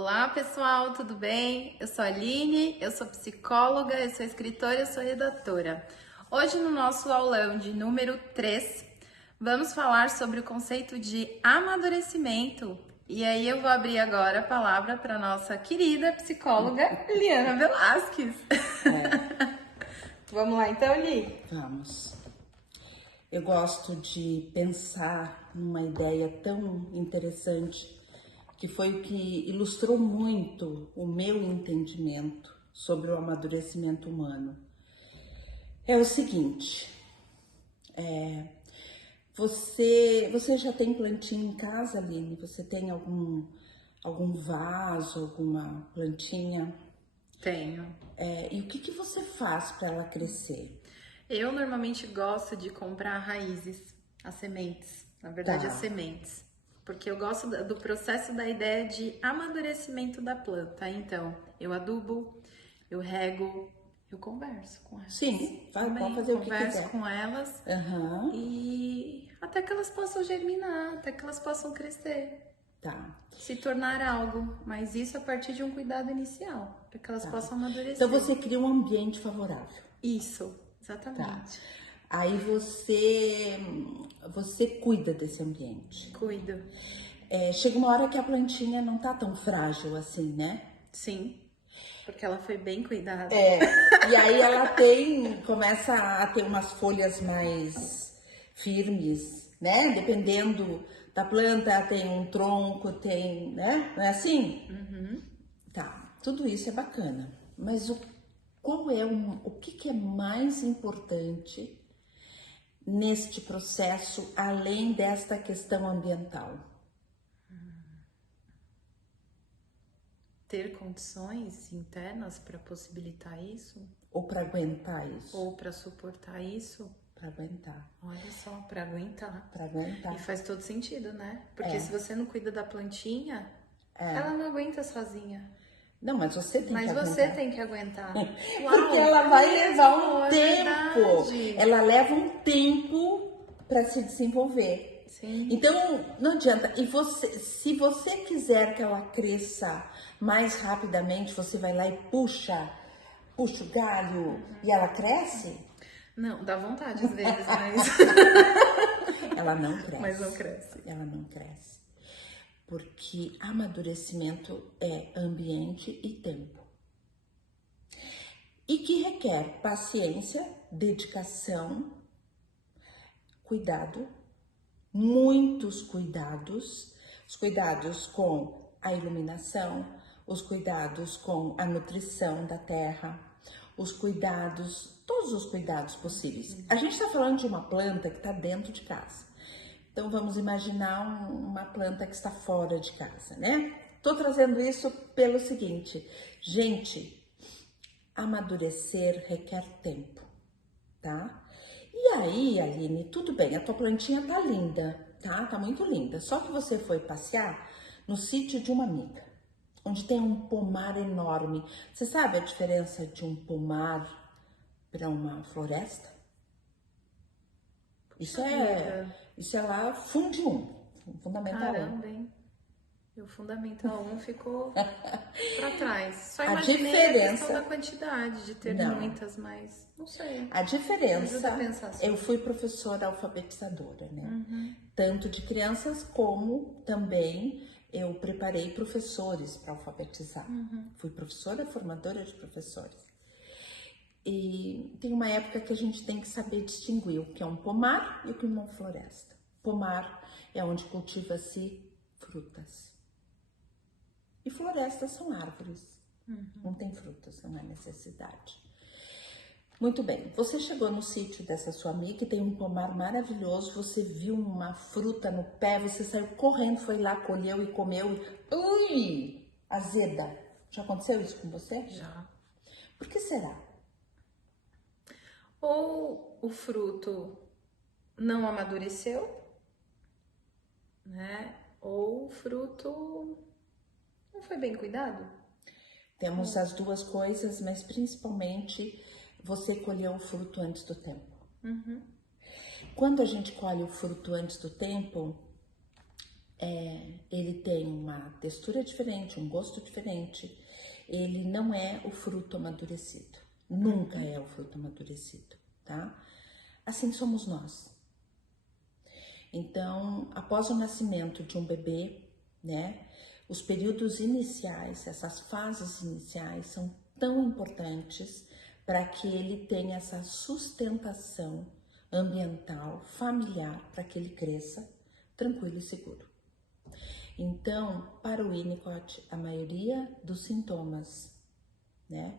Olá pessoal, tudo bem? Eu sou a Aline, eu sou psicóloga, eu sou escritora, eu sou redatora. Hoje no nosso aulão de número 3, vamos falar sobre o conceito de amadurecimento. E aí eu vou abrir agora a palavra para nossa querida psicóloga Liana Velasquez. Vamos lá então, Li? Vamos. Eu gosto de pensar numa ideia tão interessante que foi o que ilustrou muito o meu entendimento sobre o amadurecimento humano. É o seguinte, você já tem plantinha em casa, Aline? Você tem algum vaso, alguma plantinha? Tenho. E o que você faz para ela crescer? Eu normalmente gosto de comprar raízes, as sementes, na verdade Tá. as sementes, porque eu gosto do processo da ideia de amadurecimento da planta. Então, eu adubo, eu rego, eu converso com elas. Sim, pode Também fazer o que converso quiser. com elas Aham. e até que elas possam germinar, até que elas possam crescer, Tá. se tornar algo, mas isso a partir de um cuidado inicial, para que elas possam amadurecer. Então você cria um ambiente favorável. Isso, Tá. exatamente. Aí você cuida desse ambiente. Cuido. Chega uma hora que a plantinha não tá tão frágil assim, né? Sim, porque ela foi bem cuidada. E aí ela começa a ter umas folhas mais firmes, né? Dependendo da planta, tem um tronco, tem, né? Não é assim? Tá, tudo isso é bacana. Mas o que é mais importante neste processo, além desta questão ambiental? Ter condições internas para possibilitar isso, Ou para aguentar isso? ou para suportar isso, Para aguentar. olha só, para aguentar. Para aguentar. E faz todo sentido, né? Porque se você não cuida da plantinha, ela não aguenta sozinha. Não, mas você tem que Mas aguentar. você tem que aguentar. Uau, Porque ela vai mesmo, levar um é tempo. verdade. Ela leva um tempo para se desenvolver. Sim. Então, não adianta. E se você quiser que ela cresça mais rapidamente, você vai lá e puxa o galho e ela cresce? Não, dá vontade às vezes, mas... Ela não cresce. Mas não cresce. Ela não cresce. Porque amadurecimento é ambiente e tempo. E que requer paciência, dedicação, cuidado, muitos cuidados, os cuidados com a iluminação, os cuidados com a nutrição da terra, os cuidados, todos os cuidados possíveis. A gente está falando de uma planta que está dentro de casa. Então vamos imaginar uma planta que está fora de casa, né? Tô trazendo isso pelo seguinte, gente, amadurecer requer tempo, tá? E aí, Aline, tudo bem, a tua plantinha tá linda, tá? Tá muito linda. Só que você foi passear no sítio de uma amiga, onde tem um pomar enorme. Você sabe a diferença de um pomar para uma floresta? Isso é lá Fundamental 1. Caramba, hein? E o Fundamental 1 ficou pra trás. Só A imaginei a diferença- questão da quantidade, de ter Não. muitas, mas não sei. A diferença, Ajuda a pensar sobre eu fui professora alfabetizadora, né? Tanto de crianças como também eu preparei professores para alfabetizar. Fui professora formadora de professores. E tem uma época que a gente tem que saber distinguir o que é um pomar e o que é uma floresta. Pomar é onde cultiva-se frutas. E florestas são árvores. Não tem frutas, não é necessidade. Muito bem, você chegou no sítio dessa sua amiga que tem um pomar maravilhoso, você viu uma fruta no pé, você saiu correndo, foi lá, colheu e comeu. Ui, azeda. Já aconteceu isso com você? Já. Por que será? Ou o fruto não amadureceu, né? Ou o fruto não foi bem cuidado. Temos as duas coisas, mas principalmente você colheu o fruto antes do tempo. Quando a gente colhe o fruto antes do tempo, ele tem uma textura diferente, um gosto diferente. Ele não é o fruto amadurecido. Nunca é o fruto amadurecido, tá? Assim somos nós. Então, após o nascimento de um bebê, né, os períodos iniciais, essas fases iniciais são tão importantes para que ele tenha essa sustentação ambiental, familiar, para que ele cresça tranquilo e seguro. Então, para o Winnicott, a maioria dos sintomas, né,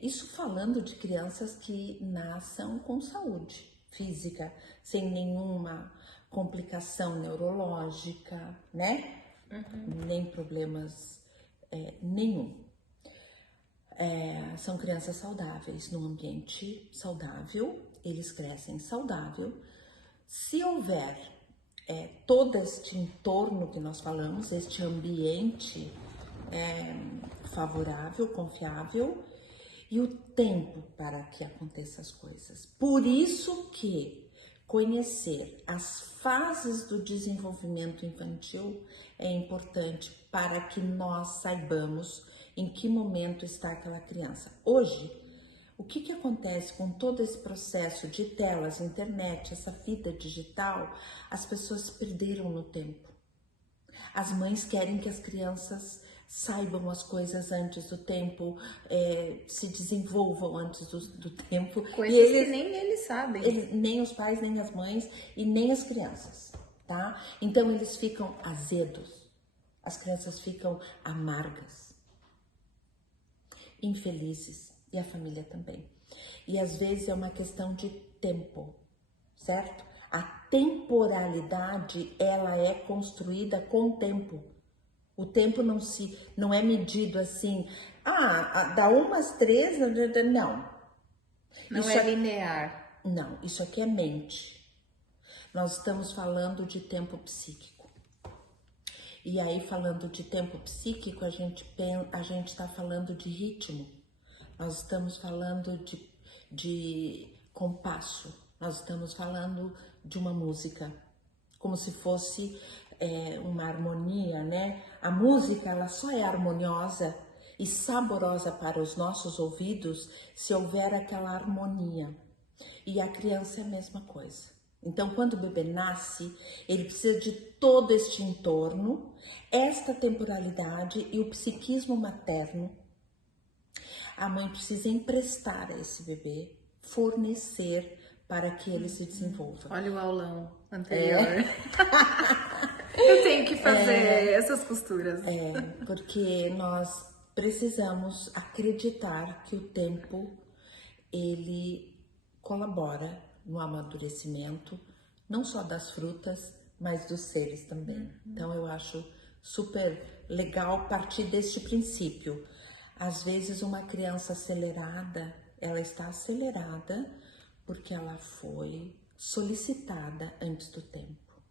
isso falando de crianças que nasçam com saúde física, sem nenhuma complicação neurológica, né? Nem problemas nenhum. São crianças saudáveis, num ambiente saudável, eles crescem saudável. Se houver todo este entorno que nós falamos, este ambiente favorável, confiável, e o tempo para que aconteçam as coisas. Por isso que conhecer as fases do desenvolvimento infantil é importante para que nós saibamos em que momento está aquela criança. Hoje, o que acontece com todo esse processo de telas, internet, essa vida digital? As pessoas se perderam no tempo. As mães querem que as crianças saibam as coisas antes do tempo, se desenvolvam antes do tempo. Coisas que nem eles sabem. Nem os pais, nem as mães e nem as crianças, tá? Então eles ficam azedos, as crianças ficam amargas, infelizes e a família também. E às vezes é uma questão de tempo, certo? A temporalidade, ela é construída com o tempo. O tempo não é medido assim, dá 1 às 3, não. Não Isso é linear. Não, isso aqui é mente. Nós estamos falando de tempo psíquico. E aí, falando de tempo psíquico, a gente está falando de ritmo. Nós estamos falando de compasso. Nós estamos falando de uma música, como se fosse uma harmonia, né? A música, ela só é harmoniosa e saborosa para os nossos ouvidos se houver aquela harmonia. E a criança é a mesma coisa. Então, quando o bebê nasce, ele precisa de todo este entorno, esta temporalidade e o psiquismo materno. A mãe precisa emprestar a esse bebê, fornecer para que ele se desenvolva. Olha o aulão anterior. Eu tenho que fazer essas costuras. Porque nós precisamos acreditar que o tempo, ele colabora no amadurecimento, não só das frutas, mas dos seres também. Então eu acho super legal partir deste princípio. Às vezes uma criança acelerada, ela está acelerada porque ela foi solicitada antes do tempo,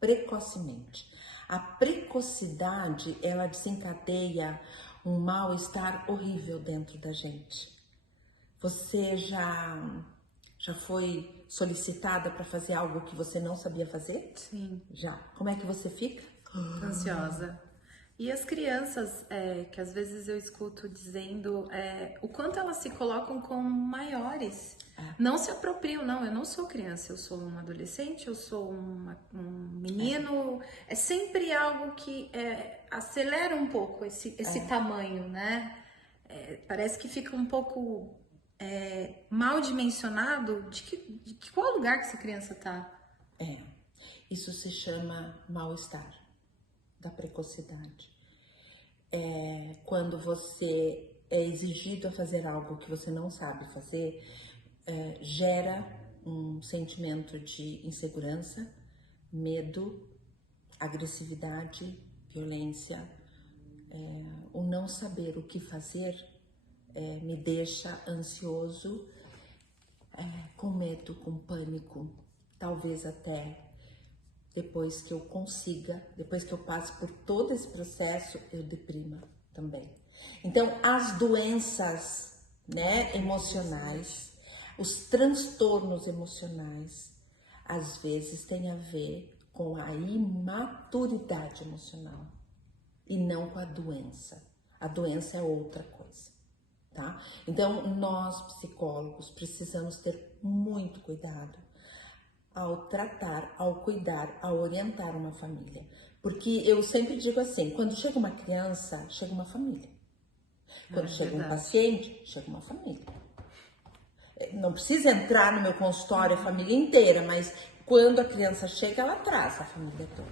precocemente. A precocidade, ela desencadeia um mal-estar horrível dentro da gente. Você já foi solicitada para fazer algo que você não sabia fazer? Sim. Já. Como é que você fica? Ansiosa. E as crianças, que às vezes eu escuto dizendo o quanto elas se colocam como maiores. Não se apropriam, não, eu não sou criança, eu sou uma adolescente, eu sou um menino. É sempre algo que acelera um pouco esse tamanho, né? Parece que fica um pouco mal dimensionado de qual lugar que essa criança tá. Isso se chama mal-estar da precocidade. Quando você é exigido a fazer algo que você não sabe fazer, gera um sentimento de insegurança, medo, agressividade, violência. O não saber o que fazer me deixa ansioso, com medo, com pânico, talvez até depois que eu consiga, depois que eu passe por todo esse processo, eu deprima também. Então, as doenças, né, emocionais, os transtornos emocionais, às vezes têm a ver com a imaturidade emocional e não com a doença. A doença é outra coisa, tá? Então, nós psicólogos precisamos ter muito cuidado ao tratar, ao cuidar, ao orientar uma família. Porque eu sempre digo assim, quando chega uma criança, chega uma família. Quando chega um paciente, chega uma família. Não precisa entrar no meu consultório a família inteira, mas quando a criança chega, ela traz a família toda.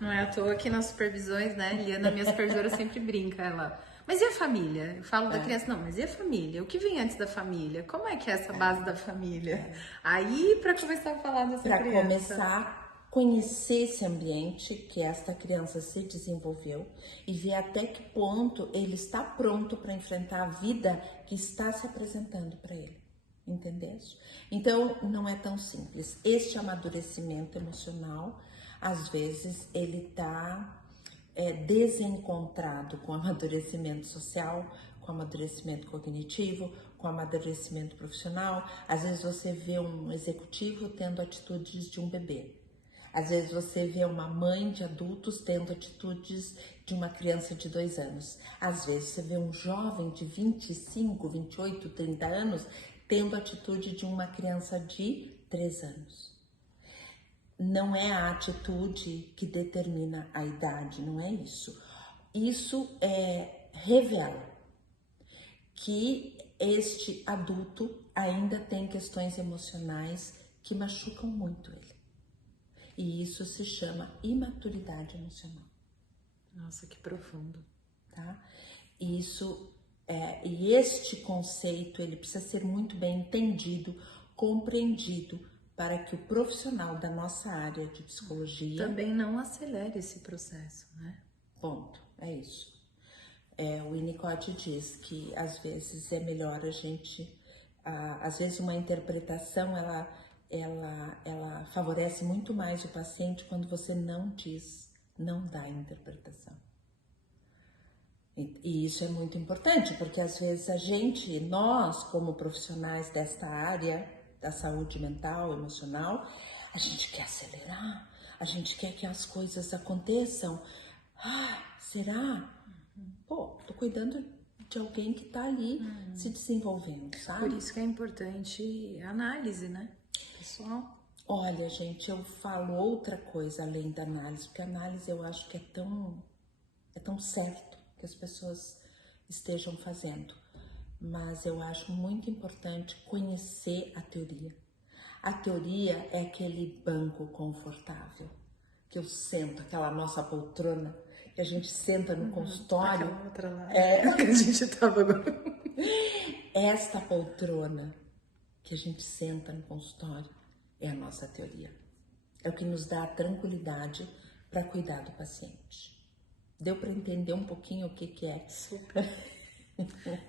Não é à toa que nas supervisões, né, Liana, minha supervisora sempre brinca, ela, mas e a família? Eu falo da criança, não, mas e a família? O que vem antes da família? Como é que é essa base da família? Aí, para começar a falar dessa criança. Para começar a conhecer esse ambiente que esta criança se desenvolveu e ver até que ponto ele está pronto para enfrentar a vida que está se apresentando para ele. Entendeste? Então, não é tão simples. Este amadurecimento emocional, às vezes, ele está desencontrado com o amadurecimento social, com o amadurecimento cognitivo, com o amadurecimento profissional. Às vezes, você vê um executivo tendo atitudes de um bebê. Às vezes, você vê uma mãe de adultos tendo atitudes de uma criança de 2 anos. Às vezes, você vê um jovem de 25, 28, 30 anos tendo a atitude de uma criança de 3 anos. Não é a atitude que determina a idade, não é isso. Isso revela que este adulto ainda tem questões emocionais que machucam muito ele. E isso se chama imaturidade emocional. Nossa, que profundo. Tá? E este conceito, ele precisa ser muito bem entendido, compreendido, para que o profissional da nossa área de psicologia... Também não acelere esse processo, né? Ponto, é isso. O Winnicott diz que, às vezes, é melhor a gente... às vezes, uma interpretação, ela favorece muito mais o paciente quando você não diz, não dá interpretação. E isso é muito importante, porque às vezes nós como profissionais desta área da saúde mental, emocional, a gente quer acelerar, a gente quer que as coisas aconteçam. Será? Pô, tô cuidando de alguém que tá ali se desenvolvendo, sabe? Por isso que é importante a análise, né, pessoal? Olha, gente, eu falo outra coisa além da análise, porque a análise eu acho que é tão certo que as pessoas estejam fazendo, mas eu acho muito importante conhecer a teoria. A teoria é aquele banco confortável que eu sento, aquela nossa poltrona que a gente senta no consultório. Aquela outra lá, que a gente tava agora. Esta poltrona que a gente senta no consultório é a nossa teoria. É o que nos dá a tranquilidade para cuidar do paciente. Deu para entender um pouquinho o que é? Super.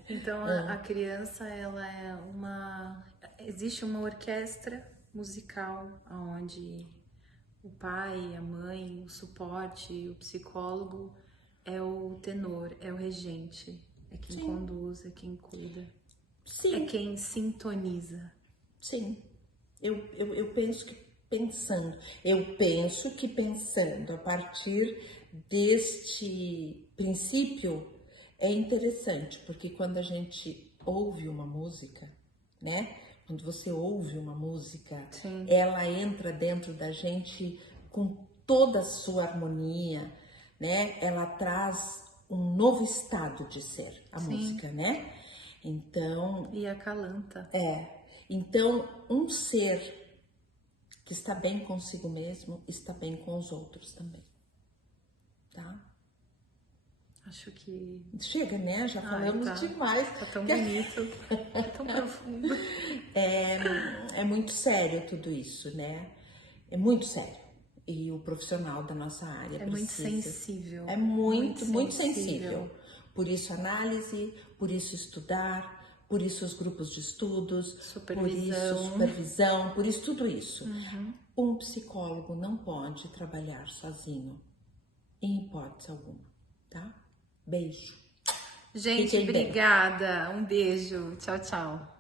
Então, a criança, ela é existe uma orquestra musical onde o pai, a mãe, o suporte, o psicólogo é o tenor, é o regente, é quem conduz, é quem cuida, é quem sintoniza. Sim, eu penso que pensando a partir deste princípio é interessante, porque quando a gente ouve uma música, né? Quando você ouve uma música, ela entra dentro da gente com toda a sua harmonia, né? Ela traz um novo estado de ser, a música, né? Então... E acalanta. Então, um ser que está bem consigo mesmo, está bem com os outros também, tá? Acho que... Chega, né? Já falamos demais. Tá tão bonito, é tão profundo. É muito sério tudo isso, né? É muito sério. E o profissional da nossa área precisa... muito sensível. É muito sensível. Por isso análise, por isso estudar, por isso os grupos de estudos, por isso supervisão, por isso tudo isso. Um psicólogo não pode trabalhar sozinho, em hipótese alguma, tá? Beijo. Gente, obrigada. Um beijo. Tchau, tchau.